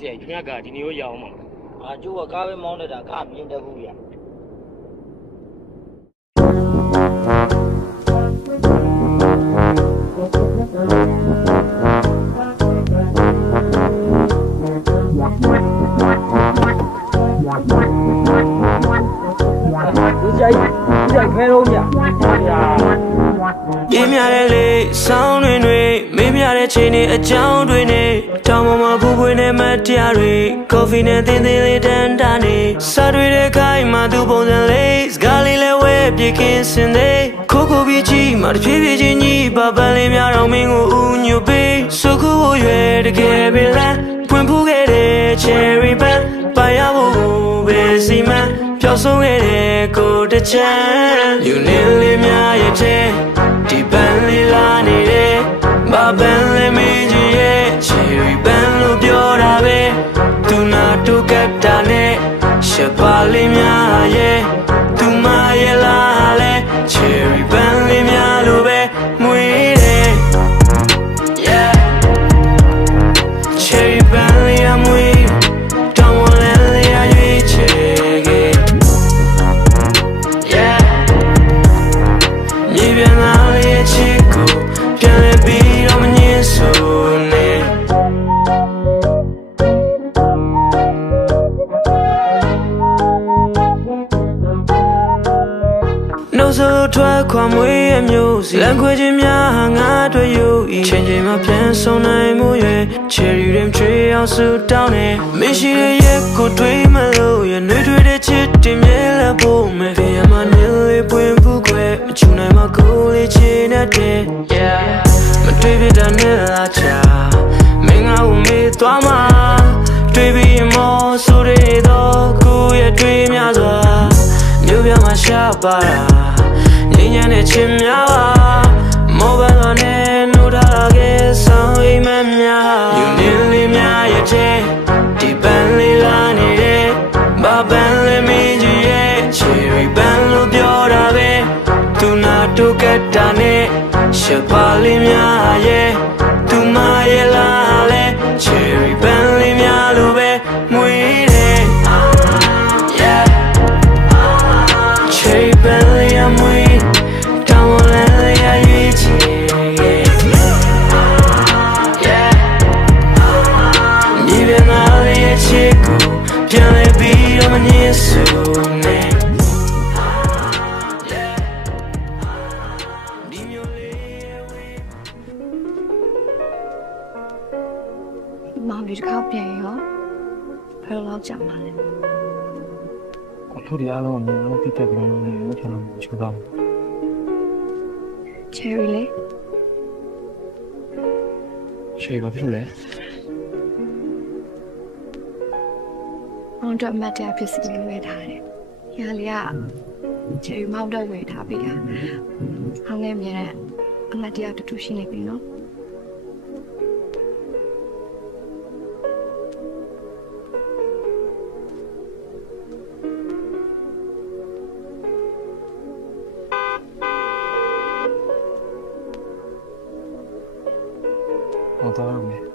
စီရိုက်ခင်ဗျာကဒီနေကိုရအောင်ပါကျိုးကကားပဲမောင်းနေတာကမြင်တကူရဒီကြိုက်ခဲတော့မြပြင်းများတဲ့လေဆောင်းတွေမင်းများတဲ့ချိန်တွေအကြောင်းတွေနဲ့တောင်ပေါ်မှာဖူးပွေးနဲ့မတရားတွေကော်ဖီနဲ့သင်းသင်းလေးတန်းတာနေစားတွေတဲ့ခိုင်းမှသူပုံစံလေးစကားလေးလဲဝဲပြေကင်းစင်သေးခိုးပြီးချီမှတစ်ဖြည်းဖြည်းချင်းကြီးပပန်းလေးများတော့မင်းကိုဥညွတ်ပေးစုခုဖို့ရွယ်တကယ်ပဲလားဖွင့်ဖူးခဲ့တဲ့ cherry band ပါရဖို့ပဲစီမံပျောက်ဆုံးခဲ့တဲ့ကိုတချမ်းယူနေလေးများရဲ့တဲ့ဒီပန်းလေးလာနေတယ်ဘာပန်းလေးမင်းကြီးရဲ့ cherry band လို့ပြောတာပဲသူနာတို့ကပ်တာနဲ့ရှပ်ပါလေးများရဲ့သူမရဲ့လားလဲ cherry band လေးများလို့ပဲမွေးတယ် yeah cherry band လေးအမွေးတောင်းဝလဲလေးအရွေးချယ်ခဲ့မြေပြန်လာရဲ့ချစ်ကိုပြန်လဲပြီးတော့မငြင်းဆိုနဲ့နှုတ်ဆိုထွက်ခွာမွေးရမျိုးစီလမ်းခွေချင်းများငါတွေ့ယူဤချိန်ချိန်မှာပြန်ဆုံးနိုင်မှုရဲ့ cherry dream ချွေအောင်စုတောင်းနေမရှိတဲ့ရက်ကိုတွေးမလို့ရနှွေးထွေးတဲ့ချစ်တင်မြဲလက်ဖို့မယ်ဖေးမနေလေးပွင့်ဘူးခွဲမချူနိုင်မှာကိုလေးချင်တဲ့ yeah မတွေးပြတဲ့နဲ့လားချာမင်းငါ့ကိုမေးသွားမှာတွေးပြီးမောဆိုရတော့ကိုရဲ့တွေးများစွာမြို့ပြမှာရှာပါတာငြိမ်းချမ်းတဲ့ချင်များပါမောဘတော်နဲ့နှုတ်ထားခဲ့ဆောင်အိမ်မများယူနေလေးများရဲ့တဲ့ဒီပန်းလေးလာနေတယ်ဘာပန်းလေးမင်းကြီးရဲ့ cherry band လို့ပြောတာပဲသူနာတို့ကတ်တာနဲ့ရှပ်ပါလေးများရဲ့သူမရဲ့လားလဲ cherry band လေးများလို့ပဲမွေးတယ် yeah cherry band လေးအမွေးတောင်းလဲလေးအရွေးချယ်ခဲ့မြေပြန်လာရဲ့ချစ်ကိုပြန်လဲပြီးတော့မငြင်းဆိုနဲ့မောင်ဒီတစ်ခါပြန်ရောဘယ်လိုကြောက်မှာလဲကိုတို့ဒီအားလုံးအမြင်လုံးတိတက်ပြီးတော့လည်းကျွန်တော်ချိုးတော့ cherry လေရှေ့ဘာဖြစ်လဲ မောင်တော့မတ်တရားဖြစ်စီဝယ်ထားတယ်။ညာလေးက cherry မောင်တော့ဝယ်ထားပြီလား။ဟောင်းနေမြဲတဲ့အမတ်တရားတူတူရှိနေပြီနော်။好的，